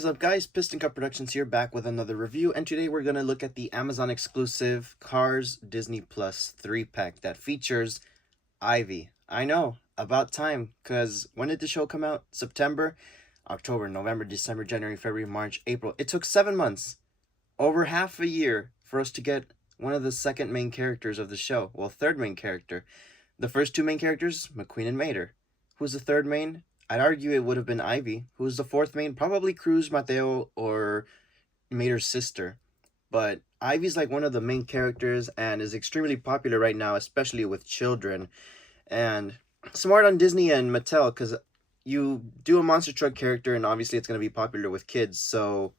What is up, guys? Piston Cup Productions here, back with another review, and today we're going to look at the Amazon exclusive Cars Disney Plus 3-pack that features Ivy. I know, about time, because when did the show come out? September, October, November, December, January, February, March, April. It took 7 months, over half a year, for us to get one of the second main characters of the show. Well, third main character. The first two main characters, McQueen and Mater. Who's the third main? I'd argue it would have been Ivy. Who's the fourth main? Probably Cruz, Mateo, or Mater's sister. But Ivy's like one of the main characters and is extremely popular right now, especially with children. And smart on Disney and Mattel, because you do a monster truck character and obviously it's going to be popular with kids. So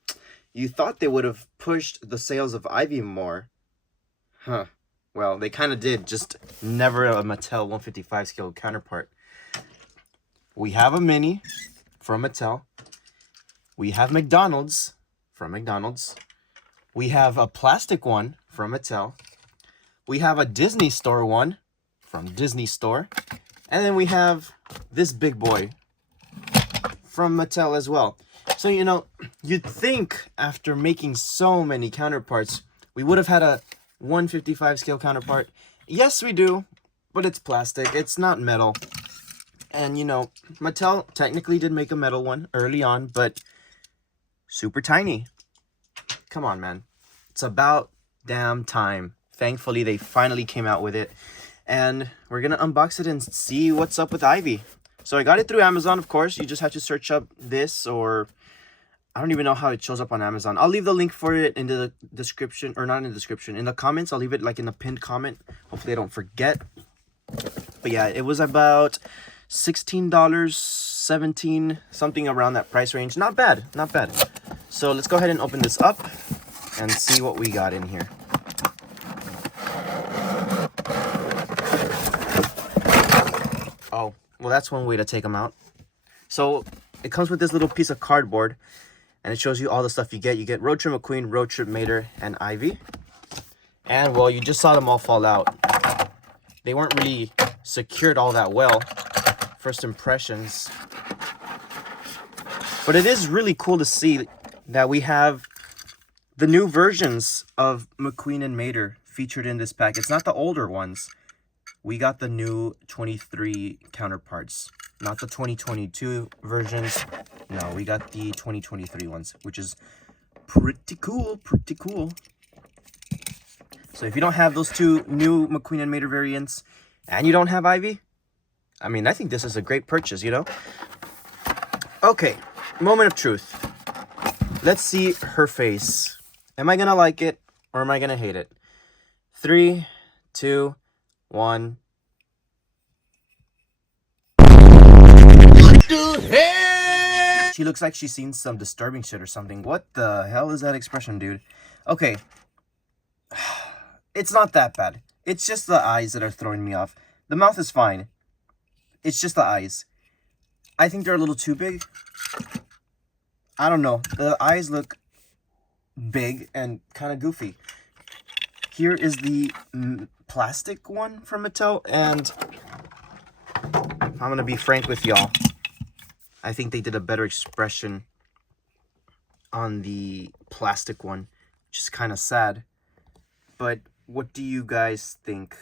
you thought they would have pushed the sales of Ivy more. Huh. Well, they kind of did, just never a Mattel 155 scale counterpart. We have a Mini from Mattel. We have McDonald's from McDonald's. We have a plastic one from Mattel. We have a Disney Store one from Disney Store. And then we have this big boy from Mattel as well. So, you know, you'd think after making so many counterparts, we would have had a 155 scale counterpart. Yes, we do, but it's plastic. It's not metal. And, you know, Mattel technically did make a metal one early on, but super tiny. Come on, man. It's about damn time. Thankfully, they finally came out with it. And we're going to unbox it and see what's up with Ivy. So I got it through Amazon, of course. You just have to search up this, or I don't even know how it shows up on Amazon. I'll leave the link for it in the description, or not in the description, in the comments. I'll leave it like in the pinned comment. Hopefully I don't forget. But yeah, it was about $16, $17, something around that price range. Not bad, not bad. So let's go ahead and open this up and see what we got in here. Oh, well, that's one way to take them out. So it comes with this little piece of cardboard, and it shows you all the stuff you get. You get Road Trip McQueen, Road Trip Mater, and Ivy. And, well, you just saw them all fall out. They weren't really secured all that well. First impressions. But it is really cool to see that we have the new versions of McQueen and Mater featured in this pack. It's not the older ones. We got the new 23 counterparts, not the 2022 versions. No, we got the 2023 ones, which is pretty cool, pretty cool. So if you don't have those two new McQueen and Mater variants, and you don't have Ivy, I mean, I think this is a great purchase, you know? Okay, moment of truth. Let's see her face. Am I gonna like it, or am I gonna hate it? 3, 2, 1. What the hell? She looks like she's seen some disturbing shit or something. What the hell is that expression, dude? Okay. It's not that bad. It's just the eyes that are throwing me off. The mouth is fine. It's just the eyes. I think they're a little too big. I don't know. The eyes look big and kind of goofy. Here is the plastic one from Mattel, and I'm going to be frank with y'all. I think they did a better expression on the plastic one, which is kind of sad. But what do you guys think?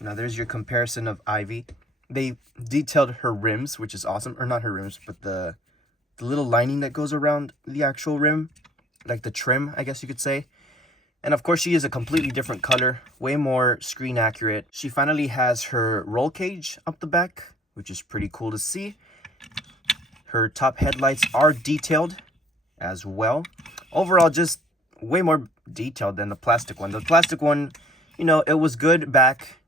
Now, there's your comparison of Ivy. They detailed her rims, which is awesome. Or not her rims, but the little lining that goes around the actual rim. Like the trim, I guess you could say. And of course, she is a completely different color. Way more screen accurate. She finally has her roll cage up the back, which is pretty cool to see. Her top headlights are detailed as well. Overall, just way more detailed than the plastic one. The plastic one, you know, it was good back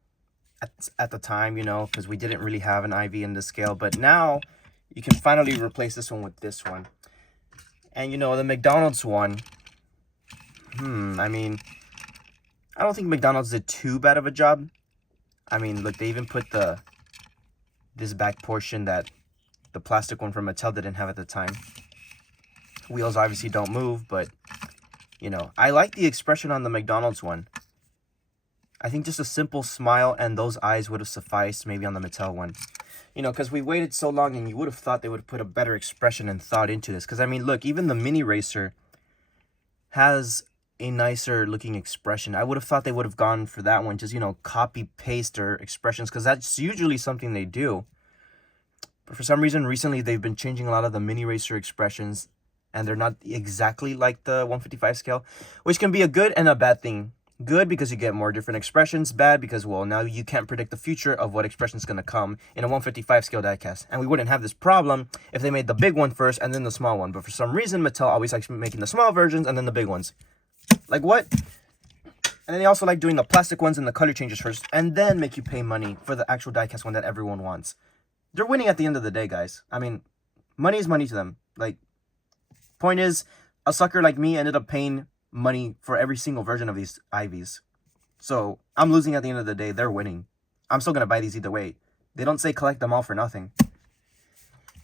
at the time, you know, because we didn't really have an Ivy in the scale. But now you can finally replace this one with this one. And, you know, the McDonald's one, I mean, I don't think McDonald's did too bad of a job. I mean, look, they even put this back portion that the plastic one from Mattel didn't have at the time. Wheels obviously don't move, but, you know, I like the expression on the McDonald's one. I think just a simple smile and those eyes would have sufficed maybe on the Mattel one. You know, because we waited so long and you would have thought they would have put a better expression and thought into this. Because, I mean, look, even the mini racer has a nicer looking expression. I would have thought they would have gone for that one. Just, you know, copy paste their expressions. Because that's usually something they do. But for some reason, recently, they've been changing a lot of the mini racer expressions. And they're not exactly like the 155 scale. Which can be a good and a bad thing. Good because you get more different expressions. Bad because, well, now you can't predict the future of what expression is going to come in a 155 scale diecast. And we wouldn't have this problem if they made the big one first and then the small one. But for some reason, Mattel always likes making the small versions and then the big ones. Like, what? And then they also like doing the plastic ones and the color changes first and then make you pay money for the actual diecast one that everyone wants. They're winning at the end of the day, guys. I mean, money is money to them. Like, point is, a sucker like me ended up paying money for every single version of these Ivies. So I'm losing at the end of the day. They're winning. I'm still going to buy these either way. They don't say collect them all for nothing.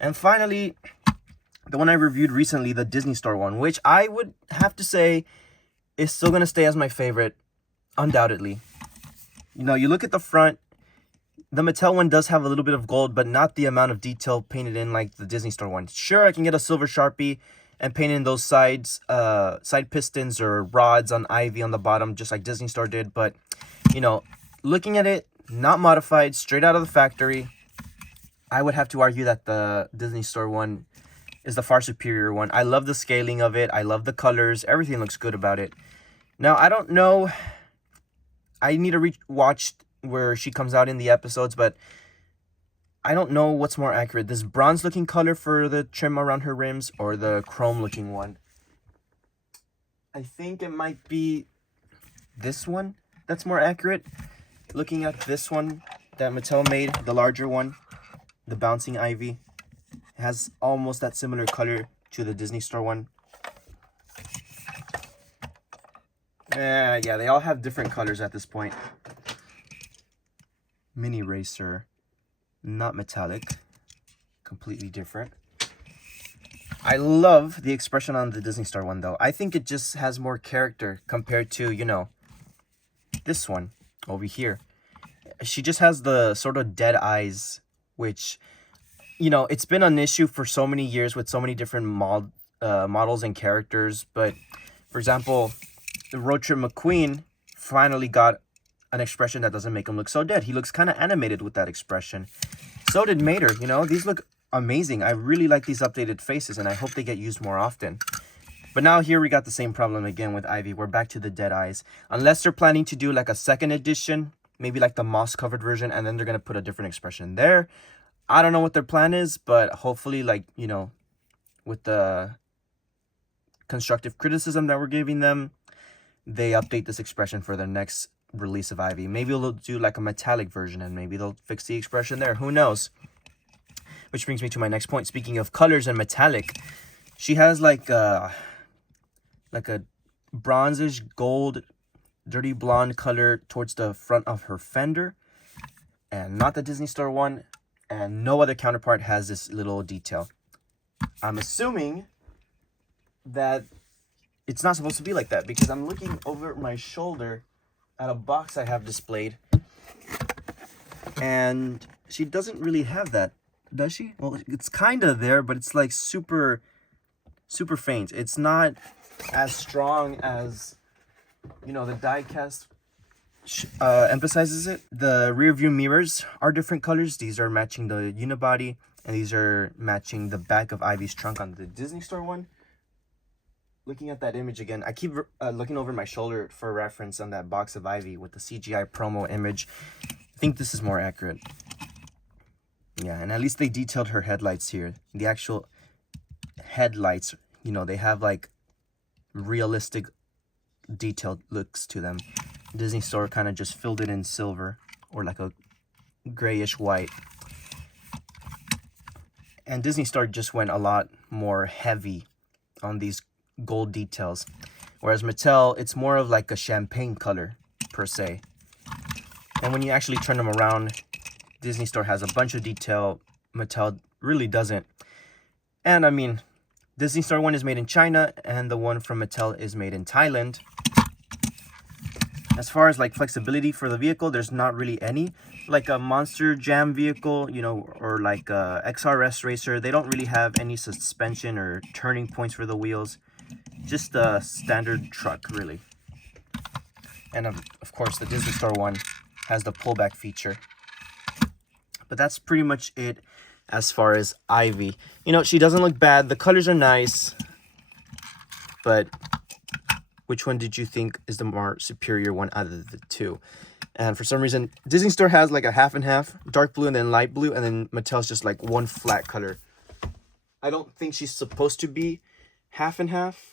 And finally, the one I reviewed recently, the Disney Store one, which I would have to say is still going to stay as my favorite, undoubtedly. You know, you look at the front, the Mattel one does have a little bit of gold, but not the amount of detail painted in like the Disney Store one. Sure, I can get a silver Sharpie and paint in those sides, side pistons or rods on Ivy on the bottom, just like Disney Store did. But, you know, looking at it, not modified, straight out of the factory, I would have to argue that the Disney Store one is the far superior one. I love the scaling of it. I love the colors. Everything looks good about it. Now, I don't know. I need to watch where she comes out in the episodes, but I don't know what's more accurate, this bronze looking color for the trim around her rims or the chrome looking one. I think it might be this one that's more accurate. Looking at this one that Mattel made, the larger one, the bouncing Ivy, it has almost that similar color to the Disney Store one. Yeah, they all have different colors at this point. Mini Racer. Not metallic, completely different. I love the expression on the Disney Store one though. I think it just has more character compared to, you know, this one over here. She just has the sort of dead eyes, which, you know, it's been an issue for so many years with so many different models and characters. But for example, the Road Trip McQueen finally got an expression that doesn't make him look so dead. He looks kind of animated with that expression. So did Mater, you know. These look amazing. I really like these updated faces, and I hope they get used more often. But now here we got the same problem again with Ivy. We're back to the dead eyes. Unless they're planning to do like a second edition, maybe like the moss-covered version, and then they're going to put a different expression there. I don't know what their plan is, but hopefully, like, you know, with the constructive criticism that we're giving them, they update this expression for their next release of Ivy. Maybe they'll do like a metallic version and maybe they'll fix the expression there. Who knows? Which brings me to my next point. Speaking of colors and metallic, she has like a bronzish gold, dirty blonde color towards the front of her fender, and not the Disney Store one, and no other counterpart has this little detail. I'm assuming that it's not supposed to be like that because I'm looking over my shoulder at a box I have displayed, and she doesn't really have that, does she? Well, it's kind of there, but it's like super faint. It's not as strong as, you know, the diecast emphasizes it. The rear view mirrors are different colors. These are matching the unibody, and these are matching the back of Ivy's trunk on the Disney Store one. Looking at that image again, I keep looking over my shoulder for reference on that box of Ivy with the CGI promo image. I think this is more accurate. Yeah, and at least they detailed her headlights here. The actual headlights, you know, they have like realistic detailed looks to them. Disney Store kind of just filled it in silver or like a grayish white. And Disney Store just went a lot more heavy on these gold details, whereas Mattel, it's more of like a champagne color per se. And when you actually turn them around, Disney Store has a bunch of detail. Mattel really doesn't. And I mean, Disney Store one is made in China and the one from Mattel is made in Thailand. As far as like flexibility for the vehicle, there's not really any. Like a Monster Jam vehicle, you know, or like a XRS Racer, they don't really have any suspension or turning points for the wheels. Just a standard truck, really. And of course, the Disney Store one has the pullback feature. But that's pretty much it as far as Ivy. You know, she doesn't look bad. The colors are nice. But which one did you think is the more superior one out of the two? And for some reason, Disney Store has like a half and half, dark blue and then light blue, and then Mattel's just like one flat color. I don't think she's supposed to be half and half,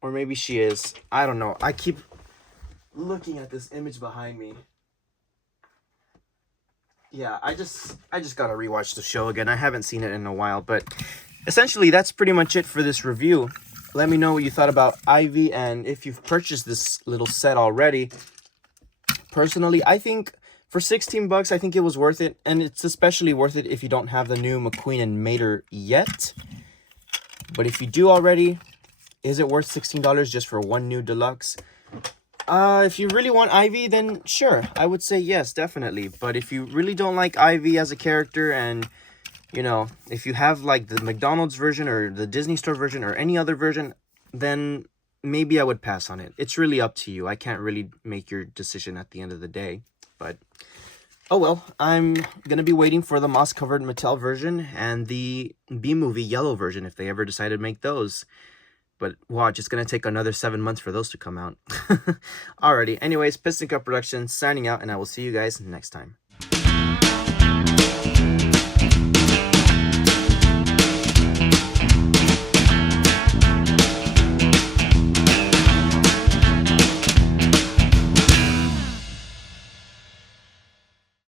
or maybe she is. I don't know. I keep looking at this image behind me. Yeah, I just gotta rewatch the show again. I haven't seen it in a while, but essentially that's pretty much it for this review. Let me know what you thought about Ivy, and if you've purchased this little set already. Personally, I think for 16 bucks, I think it was worth it. And it's especially worth it if you don't have the new McQueen and Mater yet. But if you do already, is it worth $16 just for one new deluxe? If you really want Ivy, then sure, I would say yes, definitely. But if you really don't like Ivy as a character, and you know, if you have like the McDonald's version or the Disney Store version or any other version, then maybe I would pass on it. It's really up to you. I can't really make your decision at the end of the day. But oh well, I'm gonna be waiting for the moss covered Mattel version and the B-movie yellow version if they ever decide to make those. But watch, it's gonna take another 7 months for those to come out. Alrighty, anyways, Piston Cup Productions signing out, and I will see you guys next time.